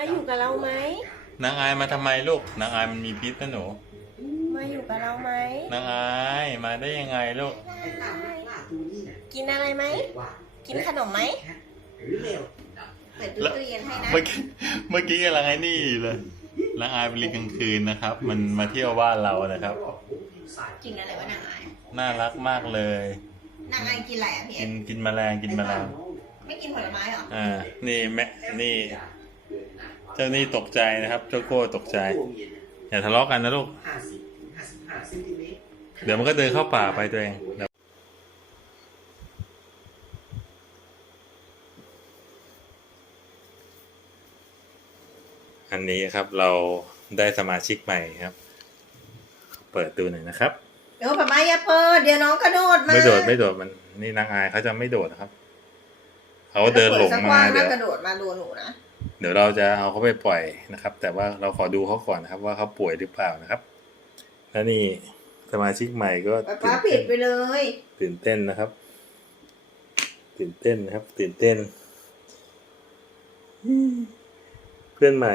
มาอยู่กับเราไหม นางอายมาทำไมลูก นางอายมันมีพิษนะหนู มาอยู่กับเราไหม นางอายมาได้ยังไงลูก กินอะไรไหม กินขนมไหมหรือเร็วเปิดดูตู้เย็นให้นะเมื่อกี้เมื่อกี้กำลังไอ้นี่เลย นางอายเป็นลิงกลางคืนนะครับ มันมาเที่ยวบ้านเรานะครับ กินอะไรวะนางอายน่ารักมากเลย นางอายกินอะไรอะพี่เอ็กิดนกินแมลงกินแมลง ไม่กินผลไม้เหรอ อ่า นี่แม่นี่ เจ้านี่ตกใจนะครับ เจ้าโก้ตกใจ อย่าทะเลาะกันนะลูกห้าสิบถึงห้าสิบห้าเซนติเมตรเดี๋ยวมันก็เดินเข้าป่าไปตัวเองเดี๋ยวอันนี้ครับเราได้สมาชิกใหม่ครับ เปิดดูหน่อยนะครับ เดี๋ยวป๊าป๊าอย่าเปิดเดี๋ยวน้องกระโดดมาไม่โดดไม่โดดมันนี่นางอายเขาจะไม่โดดนะครับ เขาเดินหลงถ้ปิสักมาว่งเดี๋นะยวกระโดดมาโดนหนูนะ เดี๋ยวเราจะเอาเขาไปปล่อยนะครับ แต่ว่าเราขอดูเขาก่อนนะครับ ว่าเขาป่วยหรือเปล่านะครับแล้วนี่สมาชิกใหม่ก็ป๊าตื่ป๊านปิเต้ดนไปเลย ตื่นเต้นนะครับ ตื่นเต้นนะครับ ตื่นเต้นอืมเพื่อนใหม่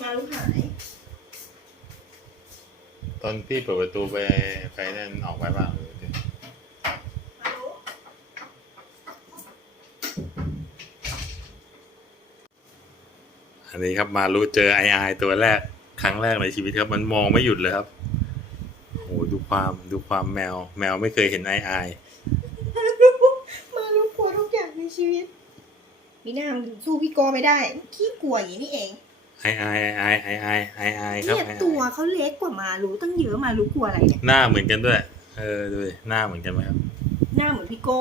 มาลูกหาย ตอนพี่เปิดประตูไปไปนั่นออกไปบ้างหรืออันนี้ครับมารู้เจอไอไอตัวแรก ครั้งแรกในชีวิตครับ มันมองไม่หยุดเลยครับโอ้โหดูความดูความแมว แมวไม่เคยเห็นไอไอมาลูกกลัวทุกอย่างในชีวิตมีหน้ามันสู้พี่โกไม่ได้ขี้กลัวอย่างนี้นี่เอง ไอไอไอไอไอไอไอครับเนี่ยไอไอตัวเขาเล็กกว่ามารู้ตั้งเยอะมารู้กลัวอะไรเนี่ยหน้าเหมือนกันด้วย เออดูดิหน้าเหมือนกันไหมครับ หน้าเหมือนพี่โก้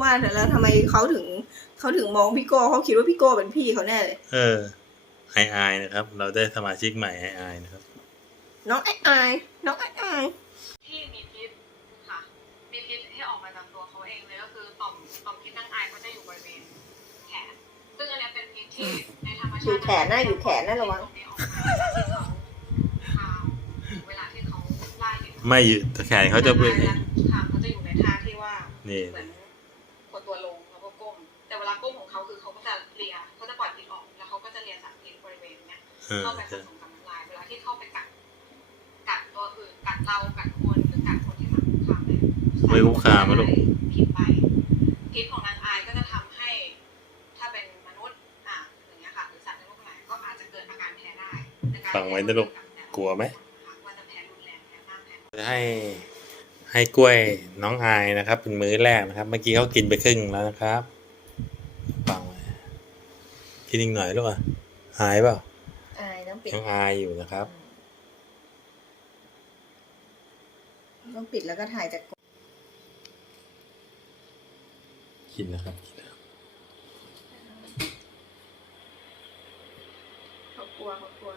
ว่าแต่แล้วทำไมเขาถึงเขาถึงมองพี่โก้เขาคิดว่าพี่โก้เป็นพี่เขาแน่เลย เออไอไอนะครับ เราได้สมาชิกใหม่ไอไอนะครับ น้องไอ้ไอายน้องไอ้ไอายที่มีพิษค่ะ มีพิษที่ออกมาจากตัวเขาเองเลยก็คือต่อมต่อมพิษนางอายเขาจะอยู่บริเวณแขนซึ่งอันเนี้ยเป็นพิษที่ ในธรรมชาติอยู่แขนนะอยู่แขนนะระวังไม่ออกมาที่เขาทางเวลาที่เขาล่าเหยื่อไม่แขนเขาจะเป็นนางอายทางเขาจะอยู่ในท่าที่ว่านี่เหมือนกดตัวลงแล้วก็ก้ม แต่เวลาก้มของเขาคือเขาก็จะเลียเขาจะปล่อยพิษออกแล้วเขาก็จะเลียสารพิษบริเวณเนี้ยเออเข้าไปผสมกับน้ำลาย เวลาที่เข้าไปกัดกัดตัวอื่นกัดเรากัดคนหรือกัดคนที่มาคุกคามเนี่ยไม่คุกคามนะลูกพิษไปพิษของนาง ฟังไว้นะลูกกลัวไหมว่าจะแพ้รุนแรงแพ้มากแพ้น้อยจะให้ให้กล้วยน้องอายนะครับ เป็นมื้อแรกนะครับ เมื่อกี้เขากินไปครึ่งแล้วนะครับฟังไว้กินอีกหน่อยลูกอะหายเปล่าอายต้องปิดยังอายอยู่นะครับต้องปิดแล้วก็ถ่ายจากกินนะครับกินนะครับเขากลัวเขากลัว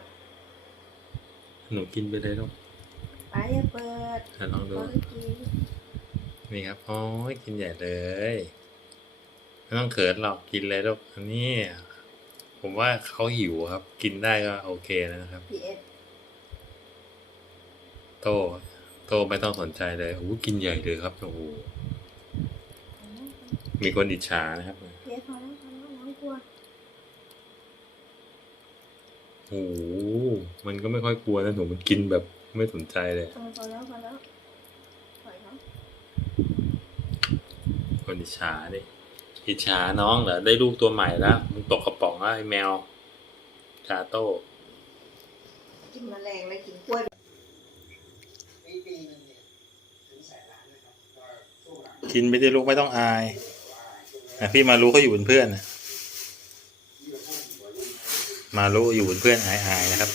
หนูกินไปเลยลูกไปอย่าเปิดอะลองดูเขาจะกินนี่ครับโอ้ยกินใหญ่เลย ไม่ต้องเขินหรอกกินเลยลูกอันนี้ผมว่าเขาหิวครับ กินได้ก็โอเคแล้วนะครับ พีเอสโต โตไม่ต้องสนใจเลยโอ้โหกินใหญ่เลยครับโอ้โหมีคนอิจฉานะครับ พีเอสพอแล้วพอแล้วน้องกลัว โอ้โหมันก็ไม่ค่อยกลัวนะหนูมันกินแบบไม่สนใจเลยพอพอแล้วพอแล้วปล่อยเขาคนอิจฉาดิอิจฉาน้องเหรอได้ลูกตัวใหม่แล้วมึงตกกระป๋องแล้วไอ้แมวกาโต้กินแมลงแล้วกินกล้วยปีปีหนึงเนี่ยถึงแสนล้านนะครับก็ช่วงหลังกินไม่ได้ลูกไม่ต้องอายอะพี่มารู้เขาอยู่เป็นเพื่อนนะ มารู้อยู่เป็นเพื่อนอายอายนะครับ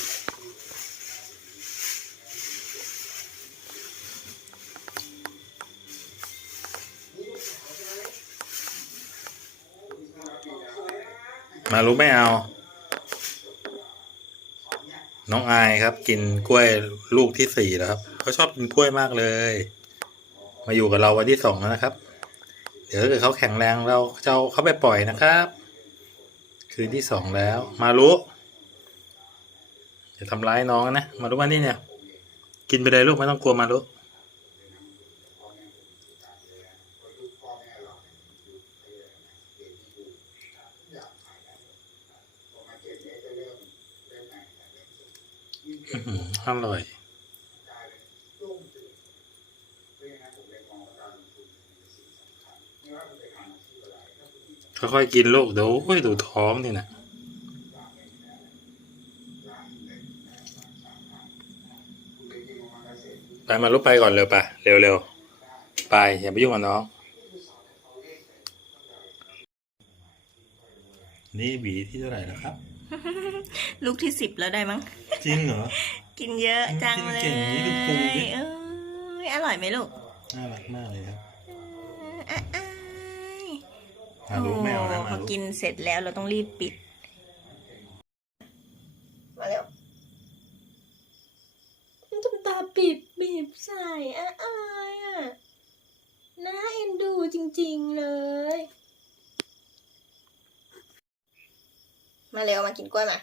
มารู้ไม่เอา น้องอายครับ กินกล้วยลูกที่สี่แล้วครับเขาชอบกินกล้วยมากเลย มาอยู่กับเราวันที่สองแล้วนะครับ เดี๋ยวถ้าเกิดเขาแข็งแรงเราจะเอาเขาไปปล่อยนะครับ คืนที่สองแล้ว มารุอย่าทำร้ายน้องนะ มารุมานี่เนี่ย กินไปเลยลูกไม่ต้องกลัวมารุอร่อย คุณมีค่อยๆกินลูกเดี๋ยวโอ้ยดูท้องนี่นะวางเงินได้ล้านหนึ่งนะล้านสามพันคุณไปกินโรงงานเกษตรคุณไปมาลูกไปก่อนเร็วไปเร็วๆไปอย่าไปยุ่งกับน้องนี่หวีที่เท่าไหร่แล้วครับ ลูกที่สิบแล้วได้มั้ง จริงเหรอ กินเยอะจังเลยกินเก่งอย่างนี้ดูพุงดิเอ้ยอร่อยไหมลูก น่ารักมากเลยครับ อะอะ มาลูกแมวนะโอ้พมาอลูกกินเสร็จแล้วเราต้องรีบปิด มาเร็วทำตาปิดบีบใส่อะอายอะน่าเอ็นดูจริงๆเลย มาเร็วมากินกล้วยมา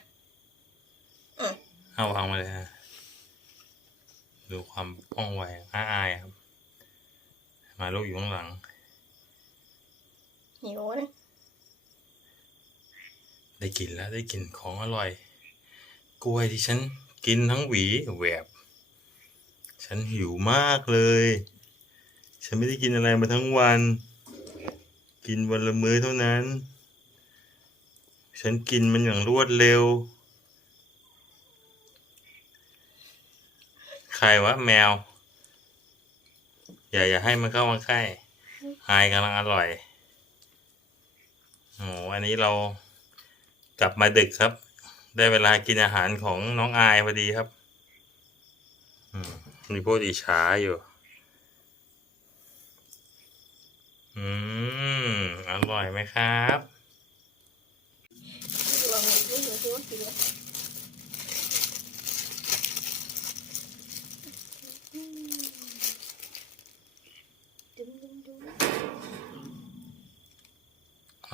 เอาวางมาเลยฮะดูความว่องไวอ้าอายครับ มาลูกอยู่ข้างหลัง หิวนะได้กินแล้วได้กินของอร่อย กล้วยที่ฉันกินทั้งหวีแหวบ ฉันหิวมากเลย ฉันไม่ได้กินอะไรมาทั้งวัน กินวันละมื้อเท่านั้น ฉันกินมันอย่างรวดเร็ว ใครวะแมว อย่าอย่าให้มันเข้ามาใกล้อายกำลังอร่อย โอ้อันนี้เรากลับมาดึกครับ ได้เวลากินอาหารของน้องอายพอดีครับอมมีพวกอิจฉาอยู่ อืม อร่อยไหมครับ ลองดูดูซิว่ากินไหมดึงดึงดึง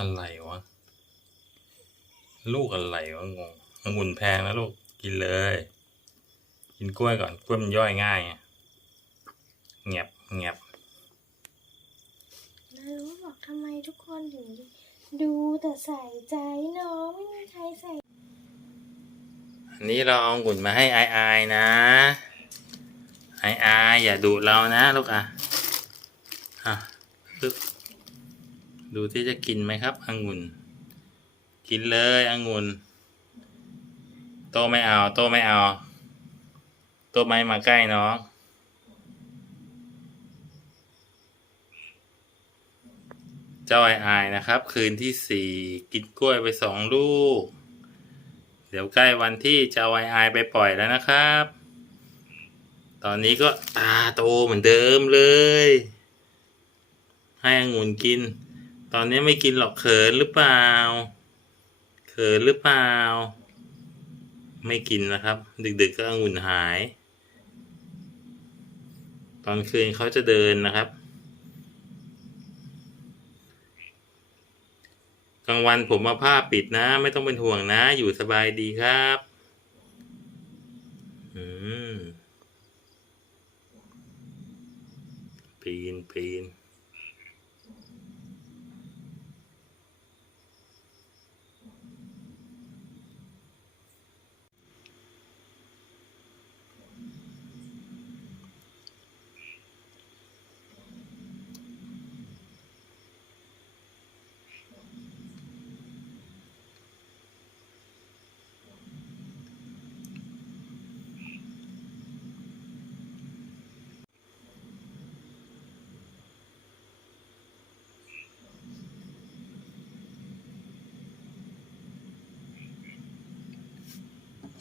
อะไรวะ ลูกอะไรวะงงองุ่นแพงนะลูก กินเลย กินกล้วยก่อนกล้วยมันย่อยง่ายไงเงียบเงียบนารู้บอกทำไมทุกคนถึงดูแต่ใส่ใจน้องไม่มีใครใส่อันนี้เราเอาองุ่นมาให้อายอายนะอายอายอย่าดุเรานะลูกอะอะปึ๊บ ดูที่จะกินไหมครับองุ่น กินเลยองุ่น โตไม่เอา โตไม่เอา โตไม่มาใกล้น้องเจ้าไอไอนะครับ คืนที่สี่กินกล้วยไปสองลูก เดี๋ยวใกล้วันที่จะเอาไอไอไปปล่อยแล้วนะครับ ตอนนี้ก็ตาโตเหมือนเดิมเลย ให้องุ่นกิน ตอนนี้ไม่กินหรอกเขินหรือเปล่า เขินหรือเปล่า ไม่กินนะครับ ดึกๆก็องุ่นหาย ตอนคืนเขาจะเดินนะครับ กลางวันผมมาผ้าปิดนะ ไม่ต้องเป็นห่วงนะ อยู่สบายดีครับอืมปีนปีน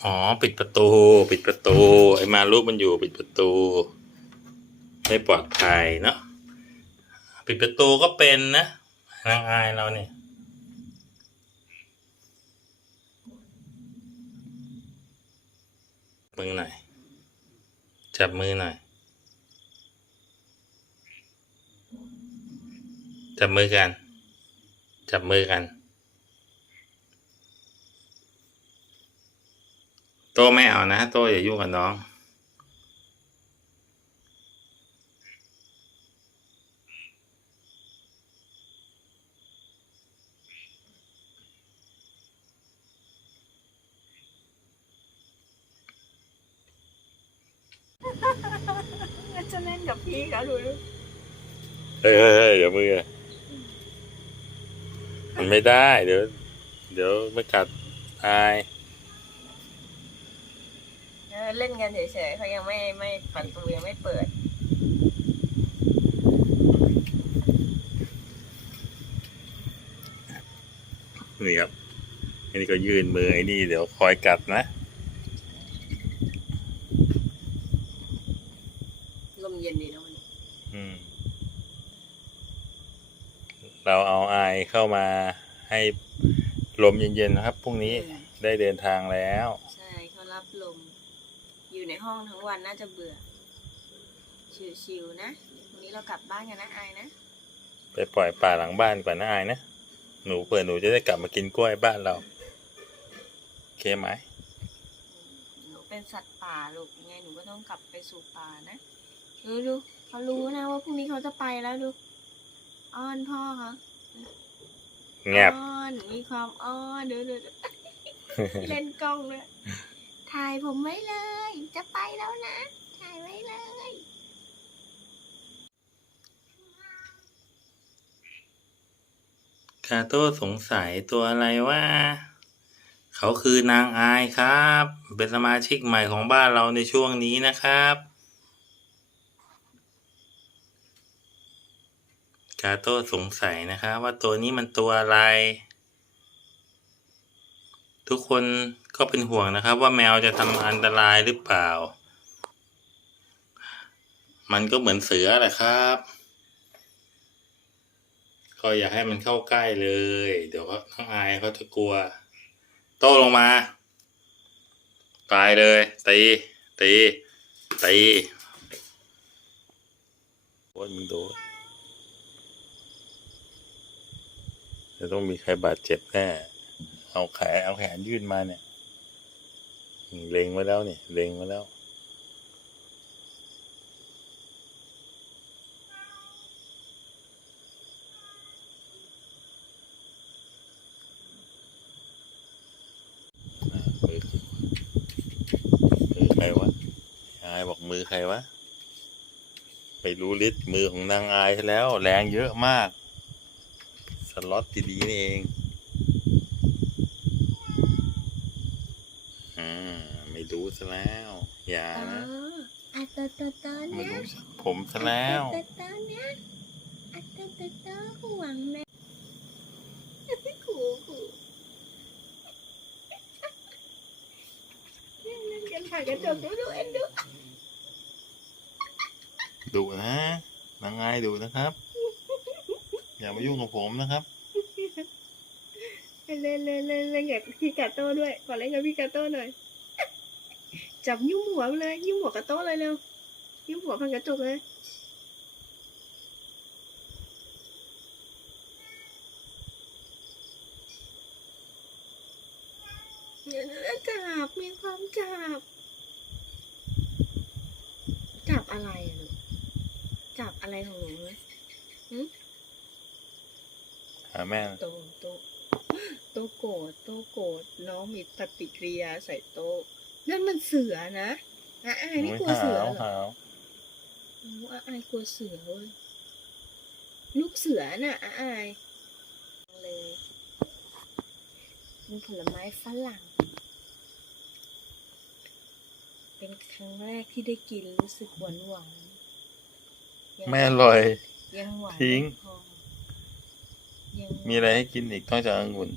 อ๋อ ปิดประตู ปิดประตู ไอ้มาลูกมันอยู่ปิดประตู ไม่ปลอดภัยเนาะปิดประตูก็เป็นนะนางอายเราเนี่ยมือหน่อย จับมือหน่อย จับมือกัน จับมือกัน ตไม่เอานะ โตอย่ายุ่งกับน้องจะเล่นกับพี่เขาดูดูเฮ้ยเฮ้ยเฮ้ยเดี๋ยวมือมันไม่ได้ เดี๋ยว เดี๋ยวไม่กัดอาย เออเล่นกันเฉยๆเขายังไม่ไม่ประตูยังไม่เปิด นี่ครับอันนี้ก็ยื่นมือไอ้นี่เดี๋ยวคอยกัดนะลมเย็นดีนะวันนี้อืม เราเอาอายเข้ามาให้ลมเย็นๆนะครับพรุ่งนี้ได้เดินทางแล้ว ใช่เขารับลม อยู่ ในห้องทั้งวันน่าจะเบื่อ ชิวๆนะวันนี้เรากลับบ้านกันนะอายนะ ไปปล่อยป่าหลังบ้านก่อนนะอายนะ หนูเปิดหนูจะได้กลับมากินกล้วยบ้านเราโอเคไหมหนูเป็นสัตว์ป่าลูกยังไงหนูก็ต้องกลับไปสู่ป่านะดูดูเขารู้นะว่าพรุ่งนี้เขาจะไปแล้วดู อ้อนพ่อเขาแงบอ้อนมีความอ้อนดูดูดูเล่นกล้องด้วย ถ่ายผมไว้เลย จะไปแล้วนะ ถ่ายไว้เลย คาโต้สงสัยตัวอะไรว่า เขาคือนางอายครับ เป็นสมาชิกใหม่ของบ้านเราในช่วงนี้นะครับคาโต้สงสัยนะครับว่าตัวนี้มันตัวอะไร ทุกคนก็เป็นห่วงนะครับ ว่าแมวจะทำอันตรายหรือเปล่า มันก็เหมือนเสือแหละครับ ก็อย่าให้มันเข้าใกล้เลย เดี๋ยวเขาทั้งอายเขาจะกลัว โต้ลงมา ตายเลย ตี ตี ตีโอ้ยมึงโดนจะต้องมีใครบาดเจ็บแน่ เอาแขนเอาแขนยื่นมาเนี่ยเล็งไว้แล้วเนี่ยเล็งไว้แล้วมือมือใครวะอายบอกมือใครวะ ไปรู้ลิ์มือของนางอายแล้ว แรงเยอะมาก สล็อตดีๆนี่เอง อ่า ไม่ รู้ซะแล้ว อย่าอ๋อนะอัตโตโตโตไม่นะรู้ผมซะแล้ว อัตโตโตนะอัตโตโตโตห่วงแม่ขู่ขู่เล่นกันถ่ายกระจกดูดูเอ็นดูดุนะนางอายดุนะครับ อย่ามายุ่งกับผมนะครับเล่นเล่นเล่นเล่นเล่นกับพี่กาโต้ด้วยขอเล่นกับพี่กาโต้หน่อย จับยุ่มหัวมันเลยยุ่มหัวกาโต้เลยเร็วยุ่มหัวพันกระจกเลยจับมีความจับ จับอะไรอะลูกจับอะไรของหนูเนี่ยหาแม่โตโตโตโกรธโตโกรธน้องมีปฏิกิริยาใส่โต นั่นมันเสือนะอาอายไม่กลัวเสือหาวเหรอหาวโอ้อาอายกลัวเสือเว้ยลูกเสือน่ะอาอายเลยเป็นผลไม้ฝรั่ง เป็นครั้งแรกที่ได้กินรู้สึกหวานหวานๆยังแม่อร่อยยังหวานทิ้งไม่พอยังมีอะไรให้กินอีกนอกจากองุ่น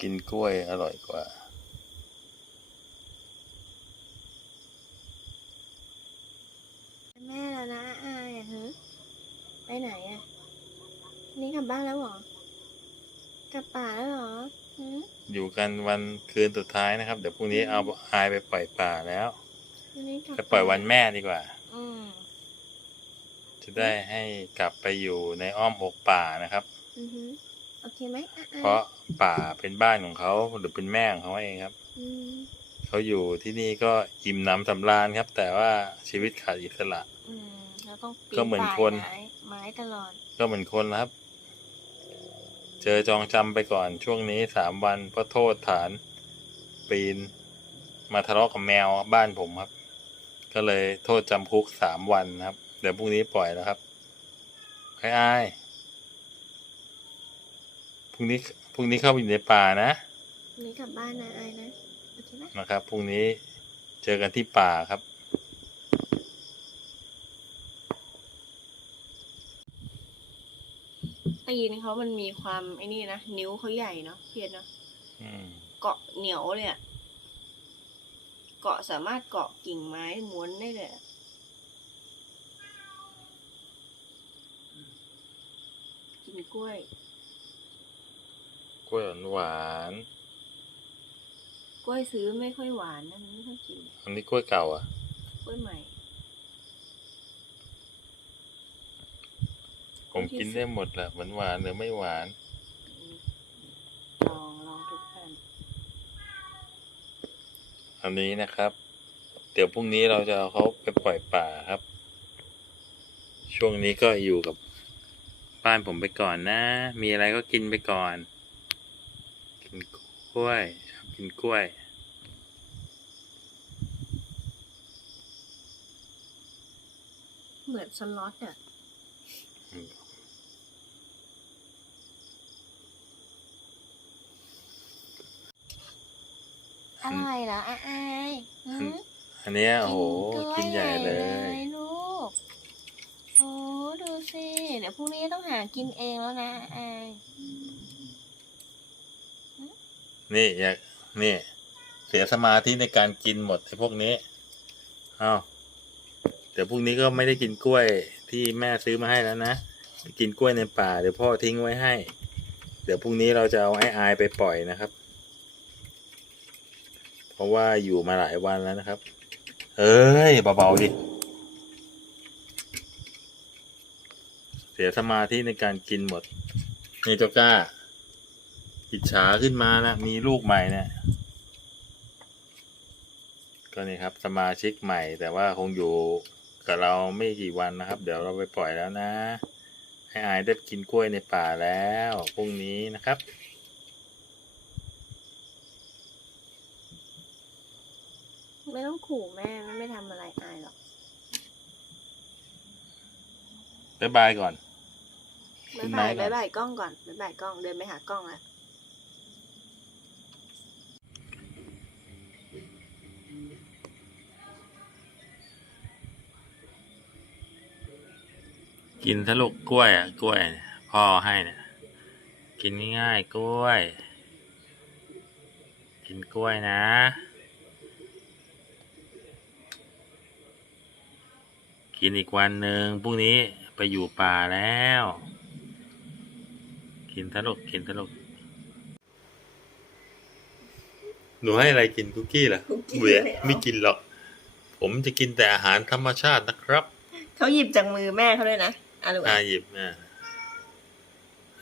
กินกล้วยอร่อยกว่า แม่แล้วนะอาอายอะฮะไปไหนอะนี่กลับบ้านแล้วเหรอกลับป่าแล้วเหรอฮะอยู่กันวันคืนสุดท้ายนะครับ เดี๋ยวพรุ่งนี้เอาอายไปปล่อยป่าแล้ว วันนี้กลับไปปล่อยวันแม่ดีกว่า อืมจะได้ให้กลับไปอยู่ในอ้อมอกป่านะครับ อือฮึโอเคไหมอาอายเพราะป่าเป็นบ้านของเขาหรือเป็นแม่ของเขาเองครับ อืมเขาอยู่ที่นี่ก็อิ่มหนำสำราญครับ แต่ว่าชีวิตขาดอิสระ อืมเราต้องปีก็เหมือนป่ายคน ไม้ไม้ตลอด ก็เหมือนคนนะครับ เจอจองจำไปก่อนช่วงนี้สามวันเพราะโทษฐาน ปีน มาทะเลาะกับแมวบ้านผมครับ ก็เลยโทษจำคุกสามวันนะครับ เดี๋ยวพรุ่งนี้ปล่อยแล้วครับไอ้อาย พรุ่งนี้พรุ่งนี้เข้าไปอยู่ในป่านะวันนี้กลับบ้านนะไอายนะโอเคนะนะครับพรุ่งนี้เจอกันที่ป่าครับ ตีนเขามันมีความไอ้นี่นะ นิ้วเขาใหญ่เนาะเพียรเนาะอืมเกาะเหนียวเลยอะเกาะสามารถเกาะกิ่งไม้ม้วนได้เลยอะกินกล้วยก ล้วยหวานกล้วยซื้อไม่ค่อยหวานนะมันไม่ค่อยกินๆอันนี้กล้วยเก่าอะ กล้วยใหม่ ผมกินได้หมดแหละหวานหวานๆหรือไม่หวานอืมลองลองทุกอันอันนี้นะครับ เดี๋ยวพรุ่งนี้เราจะเอาเขาไปปล่อยป่าครับ ช่วงนี้ก็อยู่กับบ้านผมไปก่อนนะ มีอะไรก็กินไปก่อนกินก ล้วยชอบกินกล้วย เหมือนสล็อตอะอืมอะไรเหรออาอายหืมอันเนี้ยโอ้โหกินใหญ่เลย ลูก โอ้ดูสิ เดี๋ยวพรุ่งนี้ต้องหากินเองแล้วนะอาอาย นี่อยากนี่ เสียสมาธิในการกินหมดไอ้พวกนี้เอาเดี๋ยวพรุ่งนี้ก็ไม่ได้กินกล้วยที่แม่ซื้อมาให้แล้วนะ กินกล้วยในป่าเดี๋ยวพ่อทิ้งไว้ให้ เดี๋ยวพรุ่งนี้เราจะเอาไอ้อายไปปล่อยนะครับ เพราะว่าอยู่มาหลายวันแล้วนะครับ เอ้ยเบาๆดิเสียสมาธิในการกินหมด นี่เจ้าก้า อิจฉาขึ้นมานะมีลูกใหม่เนี่ยก็นี่ครับสมาชิกใหม่ แต่ว่าคงอยู่กับเราไม่กี่วันนะครับ เดี๋ยวเราไปปล่อยแล้วนะ ให้อายได้กินกล้วยในป่าแล้วพรุ่งนี้นะครับไม่ต้องขู่แม่มันไม่ทำอะไรอายหรอกบ๊ายบายก่อนคุบ๊าณยไม้บายก่อนบ๊ายบายกล้องก่อนบ๊ายบายกล้องเดินไปหากล้องแล้ว กินทะลุกกล้วยอะกล้วยเนี่ยพ่อให้เนี่ยกินง่ายๆกล้วย กินกล้วยนะกินอีกวันหนึ่งพรุ่งนี้ไปอยู่ป่าแล้ว กินทะลุกินทะลุหนูให้อะไรกินคุกกี้เหรอคุกกี้เบื่อไม่เอาไม่กินหรอก ผมจะกินแต่อาหารธรรมชาตินะครับ เขาหยิบจากมือแม่เขาด้วยนะ อะลูกอ่าอะหยิบอ่า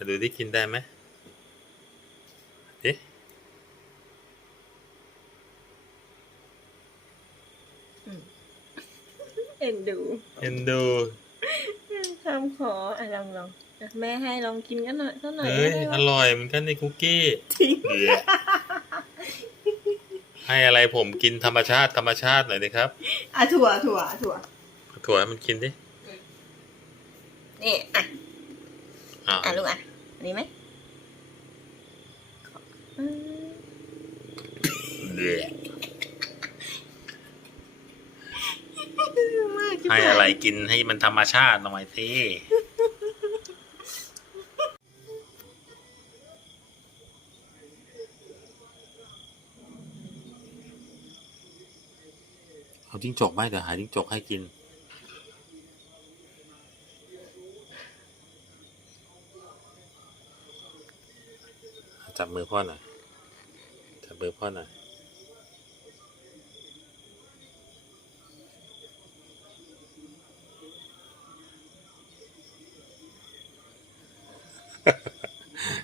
ดูที่กินได้ไหมเอ๊ะเอ็นดูเอ็นดูคำขออะลองลองอะแม่ให้ลองกินกันหน่อยสักหน่อยเฮ้ยได้ไหมอร่อยเหมือนกันในคุกกี้จริงเบื่อให้อะไรผมกินธรรมชาติธรรมชาติหน่อยดิครับ อะถั่วถั่วถั่ว ถั่วให้มันกินดิ นี่อะอ้าวอะลูกอะอันนี้ไหมขออืมเบื่อมากที่ให้สุดอะไรกินให้มันธรรมชาติหน่อยสิเอาจิ้งจกไหมเดี๋ยวหาจิ้งจกให้กิน มือพ่อหน่อยจับมือพ่อหน่อย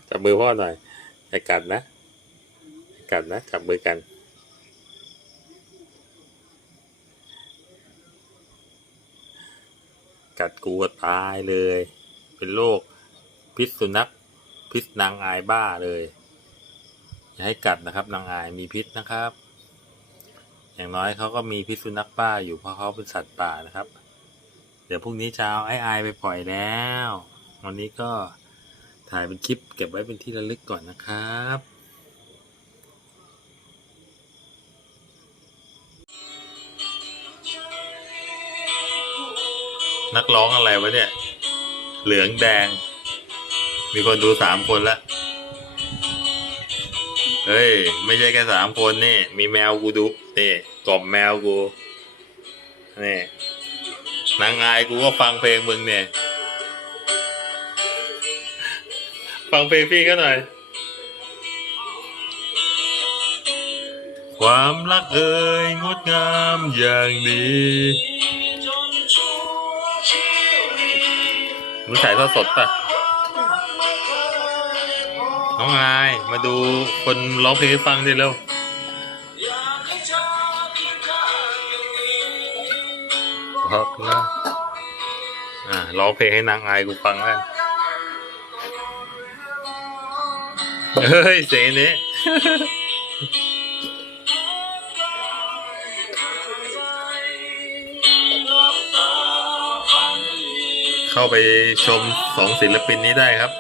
จับมือพ่อหน่อยอย่ากัดนะอย่ากัดนะจับมือกันกัดกูก็ตายเลย เป็นโรคพิษสุนัขพิษนางอายบ้าเลย อย่าให้กัดนะครับนางอายมีพิษนะครับ อย่างน้อยเขาก็มีพิษสุนัขบ้าอยู่เพราะเขาเป็นสัตว์ป่านะครับ เดี๋ยวพรุ่งนี้จะเอาไอ้อายไปปล่อยแล้ว วันนี้ก็ถ่ายเป็นคลิปเก็บไว้เป็นที่ระลึกก่อนนะครับนักร้องอะไรวะเนี่ย เหลืองแดง มีคนดูสามคนละ เฮ้ย ไม่ใช่แค่สามคนนี่ มีแมวกูดูนี่กล่อมแมวกูนี่นางอายกูก็ฟังเพลงมึงเนี่ย ฟังเพลงพี่ก็หน่อย ความรักเอ่ยงดงามอย่างนี้รู้ถ่ายทอดสดป่ะ น้องอายมาดูคนร้องเพลงให้ฟังดิเร็วครับนะอ่าร้องเพลงให้นางอายกูฟังกันเฮ้ยเสียงนี้เข้าไปชมสองศิลปินนี้ได้ครับ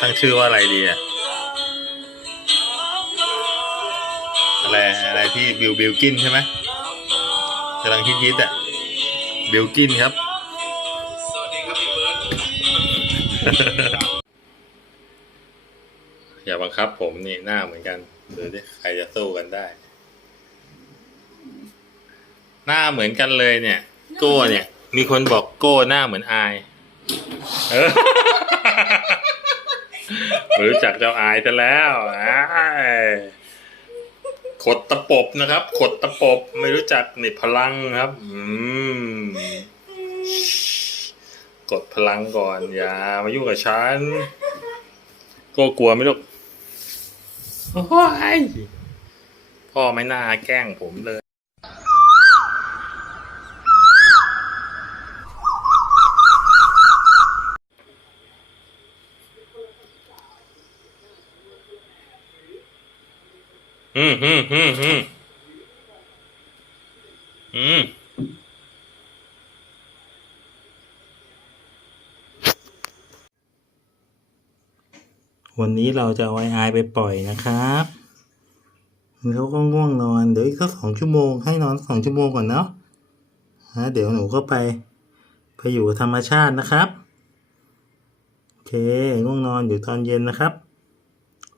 ตั้งชื่อว่าอะไรดีอะอะไรอะไรที่บิวบิวกินใช่ไหมกำลังฮิตฮิตๆอะบิวกินครับอย่าบังคับผมนี่หน้าเหมือนกันดูดิใครจะสู้กันได้ หน้าเหมือนกันเลยเนี่ย โก้เนี่ย มีคนบอกโก้หน้าเหมือนอายเออ รู้จักเจ้าอายซะแล้วขดตะปบนะครับ ขดตะปบไม่รู้จักนี่พลังครับ อืมกดพลังก่อนอย่ามายุ่งกับฉันก็กลัวไหมลูกโอ้ยพ่อไม่น่าแกล้งผมเลย อืมอืมอืมอืมอืมวันนี้เราจะเอาไอไอไปปล่อยนะครับเขาก็ง่วงนอน เดี๋ยวอีกสักสองชั่วโมง ให้นอนสองชั่วโมงก่อนเนาะฮะเดี๋ยวหนูก็ไป ไปอยู่กับธรรมชาตินะครับ โอเคง่วงนอนอยู่ตอนเย็นนะครับ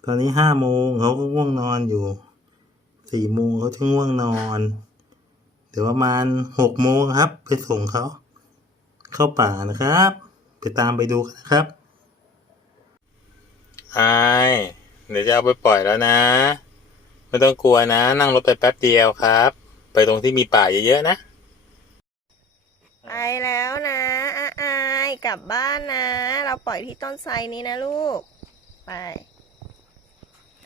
ตอนนี้ห้าโมงเขาก็ง่วงนอนอยู่ สี่โมงเขาจะง่วงนอนเดี๋ยวประมาณหกโมงครับ ไปส่งเขาเข้าป่านะครับ ไปตามไปดูกันนะครับไอายเดี๋ยวจะเอาไปปล่อยแล้วนะ ไม่ต้องกลัวนะ นั่งรถไปแป๊บเดียวครับ ไปตรงที่มีป่าเยอะๆนะไปแล้วนะอาอายกลับบ้านนะ เราปล่อยที่ต้นไทรนี้นะลูก ไป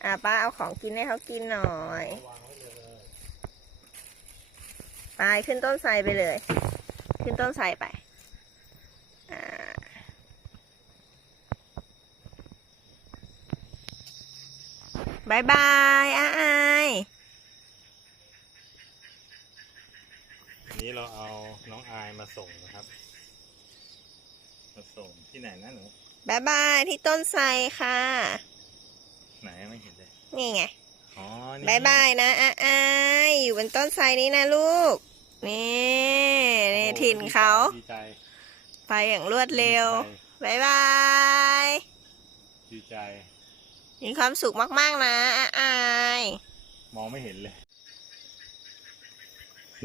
อะป้าเอาของกินให้เขากินหน่อยไปขึ้นต้นไทรไปเลย ขึ้นต้นไทรไปอ่าบายบายอาอายนี้เราเอาน้องอายมาส่งนะครับ มาส่งที่ไหนนะหนูบายบายที่ต้นไทรค่ะ ไหนไม่เห็นเลย นี่ไงอ๋อนี่บายบายนะอาอายอยู่บนต้นไทรนี้นะลูก นี่นี่โอ้ถิ่นเขา ดีใจ ไปอย่างรวดเร็วบายบาย ดีใจ มีความสุขมาก ๆ นะอาอายมองไม่เห็นเลย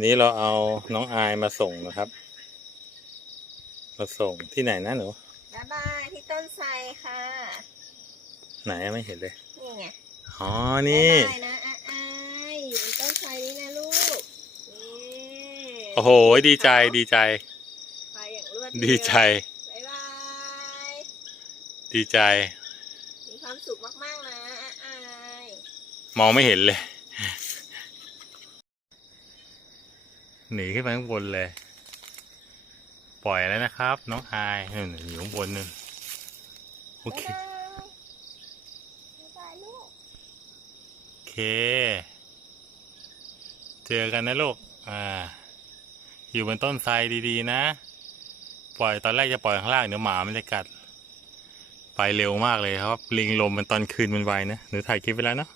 นี้เราเอาน้องอายมาส่งนะครับ มาส่งที่ไหนนะหนูบายบายที่ต้นไทรค่ะ ไหนไม่เห็นเลย นี่ไงอ๋อบายนี่บายนะอาอายอยู่บนต้นไทรนี้นะลูกนี่โอ้โหดีใจดีใจ ไปอย่างรวดเร็วดีใจบายบายดีใจ มีความสุขมากๆนะอาอายมองไม่เห็นเลย หนีขึ้นไปข้างบนเลย ปล่อยแล้วนะครับ น้องอายนู่นอยู่ข้างบนนึงโอเค บ๊ายบายบ๊ายบายลูก โอเค เค เจอกันนะลูก อ่า อยู่บนต้นไทรดีๆ นะ ปล่อยตอนแรกจะปล่อยข้างล่างเดี๋ยวหมามันจะกัด ไปเร็วมากเลยครับ ลิงลมมันตอนคืนมันไวนะหนูถ่ายคลิปไปแล้วเนาะ